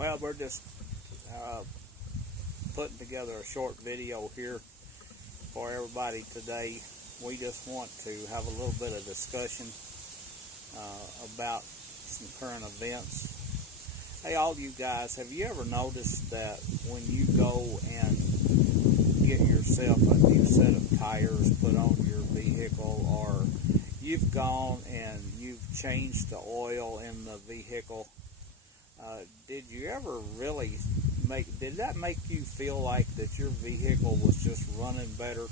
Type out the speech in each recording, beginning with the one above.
Well, we're just putting together a short video here for everybody today. We just want to have a little bit of discussion about some current events. Hey, all you guys, have you ever noticed that when you go and get yourself a new set of tires put on your vehicle, or you've gone and you've changed the oil in the vehicle, did you ever really did that make you feel like that your vehicle was just running better?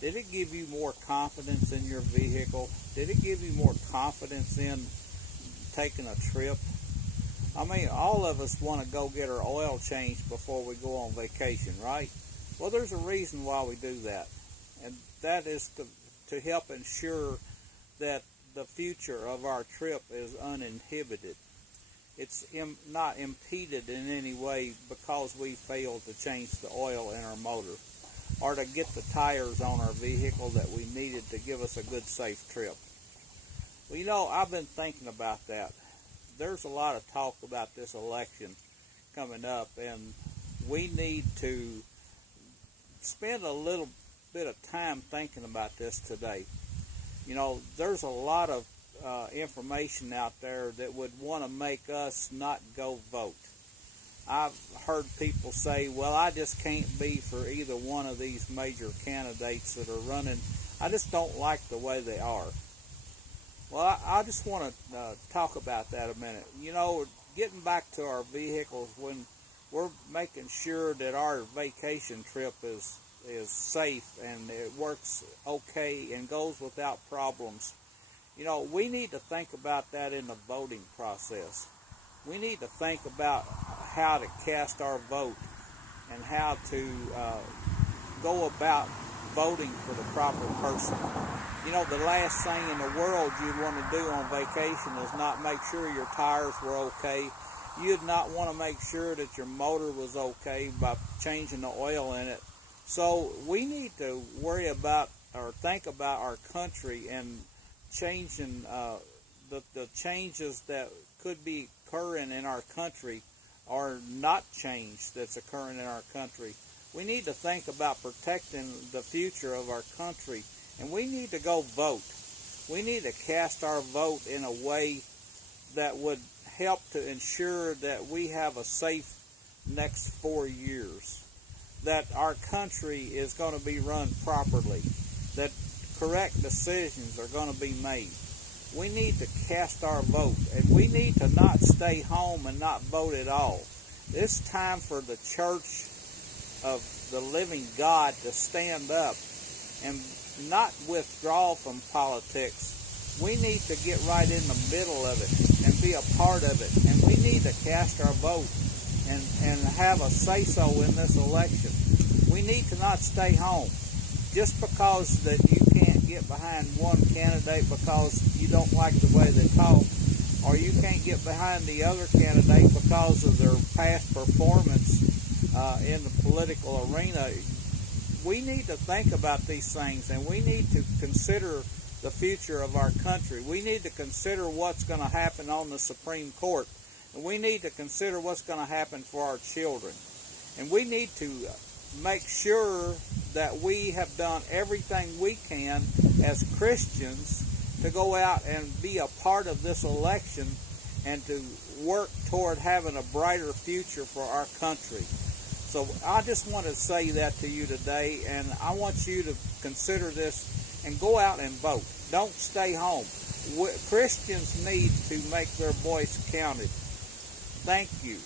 Did it give you more confidence in your vehicle? Did it give you more confidence in taking a trip? I mean, all of us want to go get our oil changed before we go on vacation, right? Well, there's a reason why we do that, and that is to help ensure that the future of our trip is uninhibited. It's not impeded in any way because we failed to change the oil in our motor or to get the tires on our vehicle that we needed to give us a good, safe trip. Well, you know, I've been thinking about that. There's a lot of talk about this election coming up, and we need to spend a little bit of time thinking about this today. You know, there's a lot of information out there that would want to make us not go vote. I've heard people say, well, I just can't be for either one of these major candidates that are running. I just don't like the way they are. Well, I just want to talk about that a minute. You know, getting back to our vehicles, when we're making sure that our vacation trip is safe and it works okay and goes without problems, you know, we need to think about that in the voting process. We need to think about how to cast our vote and how to go about voting for the proper person. You know, the last thing in the world you'd want to do on vacation is not make sure your tires were okay. You'd not want to make sure that your motor was okay by changing the oil in it. So we need to worry about or think about our country and changing the changes that could be occurring in our country or not change that's occurring in our country. We need to think about protecting the future of our country, and we need to go vote. We need to cast our vote in a way that would help to ensure that we have a safe next 4 years, that our country is going to be run properly, that correct decisions are going to be made. We need to cast our vote, and we need to not stay home and not vote at all. It's time for the church of the living God to stand up and not withdraw from politics. We need to get right in the middle of it and be a part of it, and we need to cast our vote and have a say-so in this election. We need to not stay home. Just because that you can't get behind one candidate because you don't like the way they talk, or you can't get behind the other candidate because of their past performance in the political arena, we need to think about these things, and we need to consider the future of our country. We need to consider what's going to happen on the Supreme Court, and we need to consider what's going to happen for our children. And we need to make sure that we have done everything we can as Christians to go out and be a part of this election and to work toward having a brighter future for our country. So I just want to say that to you today, and I want you to consider this and go out and vote. Don't stay home. Christians need to make their voice counted. Thank you.